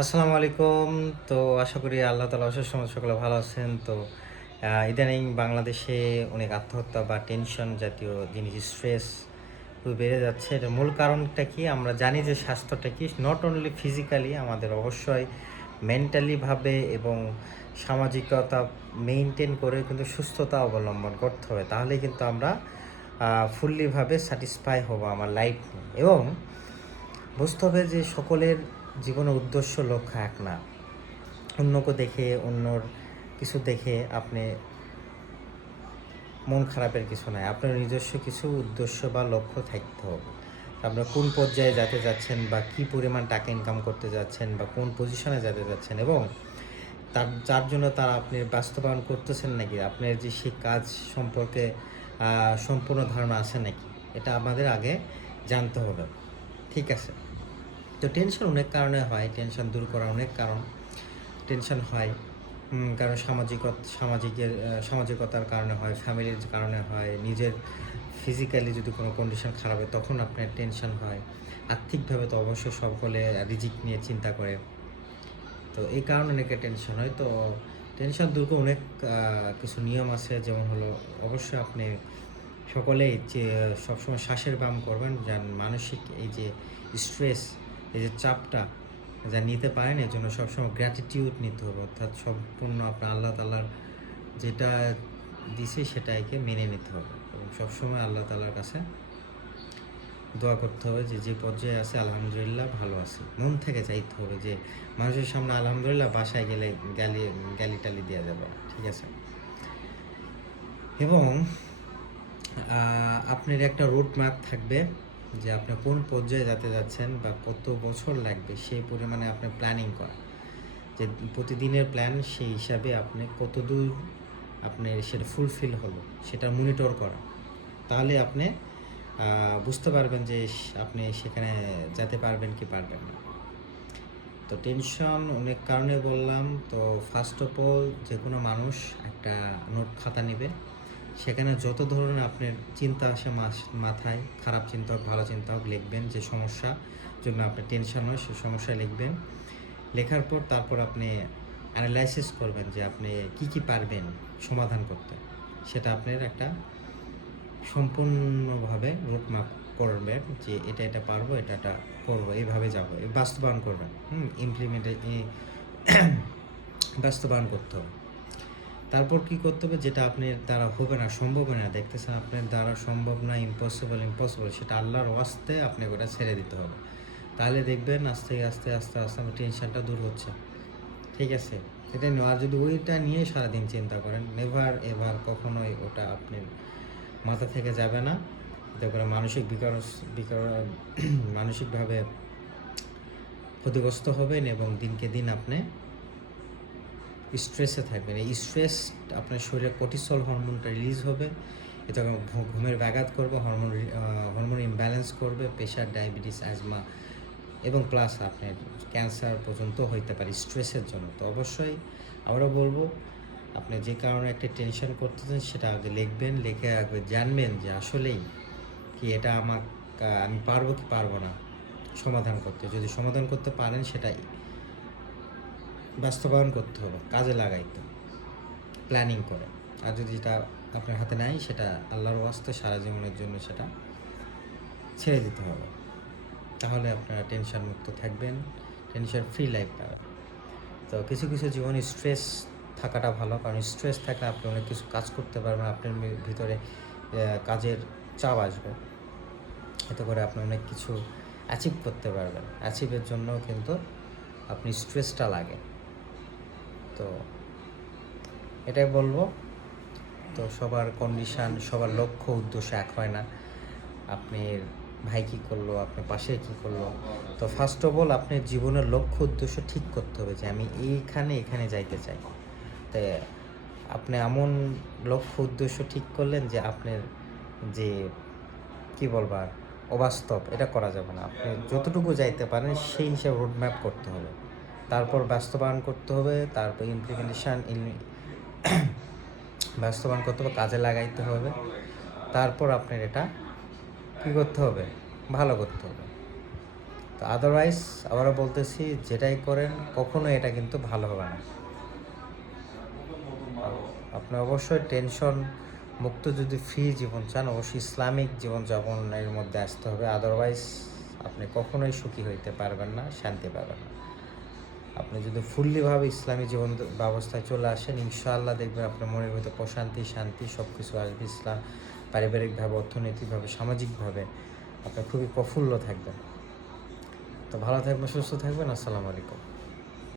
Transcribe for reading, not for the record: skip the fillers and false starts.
আসসালামু আলাইকুম। তো আশা করি আল্লাহ তাআলা অশেষ রহমতে সকলে ভালো আছেন। তো ইদানিং বাংলাদেশে অনেক আত্মহত্যা বা টেনশন জাতীয় জিনিস, স্ট্রেস খুবই বেড়ে যাচ্ছে। এটার মূল কারণটা কি? আমরা জানি যে স্বাস্থ্যটা কি নট অনলি ফিজিক্যালি, আমাদের অবশ্যই মেন্টালি ভাবে এবং সামাজিকতা মেইনটেইন করে কিন্তু সুস্থতা অবলম্বন করতে হবে। তাহলেই কিন্তু আমরা ফুল্লি ভাবে স্যাটিসফাই হব আমার লাইফ নিয়ে। এবং বুঝতে হবে যে সকলের জীবনের উদ্দেশ্য লক্ষ্য এক না। অন্যকে দেখে, অন্যর কিছু দেখে আপনি মন খারাপের কিছু নাই। আপনার নিজস্ব কিছু উদ্দেশ্য বা লক্ষ্য থাকতে হবে। আপনার কোন পর্যায়ে যেতে যাচ্ছেন বা কী পরিমাণ টাকা ইনকাম করতে যাচ্ছেন বা কোন পজিশনে যেতে যাচ্ছেন, এবং যার জন্য তারা আপনি বাস্তবায়ন করতেছেন নাকি, আপনার যে সেই কাজ সম্পর্কে সম্পূর্ণ ধারণা আছে নাকি, এটা আমাদের আগে জানতে হবে। ঠিক আছে? তো টেনশন অনেক কারণে হয়। টেনশন দূর করার অনেক কারণ। টেনশন হয় কারণ সামাজিকতার কারণে হয়, ফ্যামিলির কারণে হয়, নিজের ফিজিক্যালি যদি কোনো কন্ডিশন খারাপ হয় তখন আপনার টেনশন হয়। আর্থিকভাবে তো অবশ্যই সকলে রিজিক নিয়ে চিন্তা করে। তো এই কারণে অনেকে টেনশন হয়। তো টেনশন দূর করে অনেক কিছু নিয়ম আছে, যেমন হলো অবশ্যই আপনি সকলেই যে সবসময় শ্বাসের ব্যায়াম করবেন, যেন মানসিক এই যে স্ট্রেস, এই যে চাপটা যা নিতে পারেন, এর জন্য সবসময় গ্র্যাটিটিউড নিতে হবে, অর্থাৎ সম্পূর্ণ আপনার আল্লাহ তাআলার যেটা দিছে সেটাকে মেনে নিতে হবে এবং সবসময় আল্লাহ তাআলার কাছে দোয়া করতে হবে যে যে পর্যায়ে আছে আলহামদুলিল্লাহ ভালো আছি। মন থেকে চাইতে হবে যে মানুষের সামনে আলহামদুলিল্লাহ, বাসায় গেলে গালি দেওয়া যাবে না। ঠিক আছে? এবং আপনার একটা রোড ম্যাপ থাকবে যে আপনি কোন পর্যায়ে যেতে যাচ্ছেন বা কত বছর লাগবে, সেই পরিমাণে আপনার প্ল্যানিং করা। যে প্রতিদিনের প্ল্যান, সেই হিসাবে আপনি কতদূর আপনার সেটা ফুলফিল হলো সেটা মনিটর করা। তাহলে আপনি বুঝতে পারবেন যে আপনি সেখানে যেতে পারবেন কি পারবেন না। তো টেনশন অনেক কারণে বললাম। তো ফার্স্ট অফ অল, যে কোনো মানুষ একটা নোট খাতা নেবে, সেখানে যত ধরনের আপনার চিন্তা আসে মাথায়, খারাপ চিন্তা হোক ভালো চিন্তা হোক, লিখবেন। যে সমস্যা জন্য আপনার টেনশন হয় সেই সমস্যা লিখবেন। লেখার পর তারপর আপনি অ্যানালাইসিস করবেন যে আপনি কি পারবেন সমাধান করতে। সেটা আপনার একটা সম্পূর্ণভাবে রোডম্যাপ করবেন যে এটা পারবো, এটা করবো, এইভাবে যাবো, বাস্তবায়ন করবেন। বাস্তবায়ন করতে হবে। তারপর কি করতে হবে, যেটা আপনার দ্বারা হবে না, সম্ভব হয় না, দেখতেছেন আপনার দ্বারা সম্ভব না, ইম্পসিবল, সেটা আল্লাহর ওয়াস্তে আপনি ওটা ছেড়ে দিতে হবে। তাহলে দেখবেন আস্তে আস্তে আস্তে আস্তে আমার টেনশনটা দূর হচ্ছে। ঠিক আছে? এটা নিয়ে আর যদি ওইটা নিয়ে সারাদিন চিন্তা করেন, নেভার এভার কখনোই ওটা আপনার মাথা থেকে যাবে না। এতে করে মানসিকভাবে ক্ষতিগ্রস্ত হবেন এবং দিনকে দিন আপনি স্ট্রেসে থাকবেন। এই স্ট্রেস আপনার শরীরে কর্টিসল হরমোনটা রিলিজ হবে। এটা ঘুমের ব্যাঘাত করবে, হরমোন ইমব্যালেন্স করবে, প্রেশার, ডায়াবেটিস, অ্যাজমা এবং প্লাস আপনার ক্যান্সার পর্যন্ত হইতে পারে স্ট্রেসের জন্য। তো অবশ্যই আবারও বলবো, আপনি যে কারণে একটা টেনশন করতেছেন সেটা আগে লিখবেন। লিখে আগে জানবেন যে আসলেই কি এটা আমি পারবো কি পারবো না সমাধান করতে। যদি সমাধান করতে পারেন সেটাই বাস্তবায়ন করতে হবে, কাজে লাগাইতে, প্ল্যানিং করে। আর যদি যেটা আপনার হাতে নাই, সেটা আল্লাহর ওয়াস্তে সারা জীবনের জন্য সেটা ছেড়ে দিতে হবে। তাহলে আপনারা টেনশন মুক্ত থাকবেন, টেনশন ফ্রি লাইফ পাবেন। তো কিছু কিছু জীবনে স্ট্রেস থাকাটা ভালো, কারণ স্ট্রেস থাকলে আপনি অনেক কিছু কাজ করতে পারবেন, আপনার ভিতরে কাজের চাপ আসবে। এতে করে আপনি অনেক কিছু অ্যাচিভ করতে পারবেন। অ্যাচিভের জন্য কিন্তু আপনি স্ট্রেসটা লাগে। তো এটাই বলবো। তো সবার কন্ডিশান, সবার লক্ষ্য উদ্দেশ্য এক হয় না। আপনার ভাই কী করলো, আপনার পাশে কী করলো। তো ফার্স্ট অফ অল আপনার জীবনের লক্ষ্য উদ্দেশ্য ঠিক করতে হবে যে আমি এখানে যাইতে চাই। তাই আপনি এমন লক্ষ্য উদ্দেশ্য ঠিক করলেন যে আপনার যে কী বলবার অবাস্তব, এটা করা যাবে না। আপনি যতটুকু যাইতে পারেন সেই হিসাবে রোডম্যাপ করতে হবে, তারপর বাস্তবায়ন করতে হবে, তারপর বাস্তবায়ন করতে হবে, কাজে লাগাইতে হবে। তারপর আপনার এটা কী করতে হবে, ভালো করতে হবে। তো আদারওয়াইজ আবারও বলতেছি, যেটাই করেন কখনো এটা কিন্তু ভালো হবে না। আপনি অবশ্যই টেনশন মুক্ত যদি ফ্রি জীবন চান, অবশ্যই ইসলামিক জীবনযাপনের মধ্যে আসতে হবে। আদারওয়াইজ আপনি কখনোই সুখী হইতে পারবেন না, শান্তি পাবেন না। আপনি যদি ফুললিভাবে ইসলামী জীবন ব্যবস্থায় চলে আসেন, ইনশাআল্লাহ দেখবেন আপনার মনের ভিতরে প্রশান্তি, শান্তি সব কিছু আসবে। ইসলাম পারিবারিকভাবে, অর্থনৈতিকভাবে, সামাজিকভাবে আপনি খুবই প্রফুল্ল থাকবেন। তো ভালো থাকবেন, সুস্থ থাকবেন। আসসালামু আলাইকুম।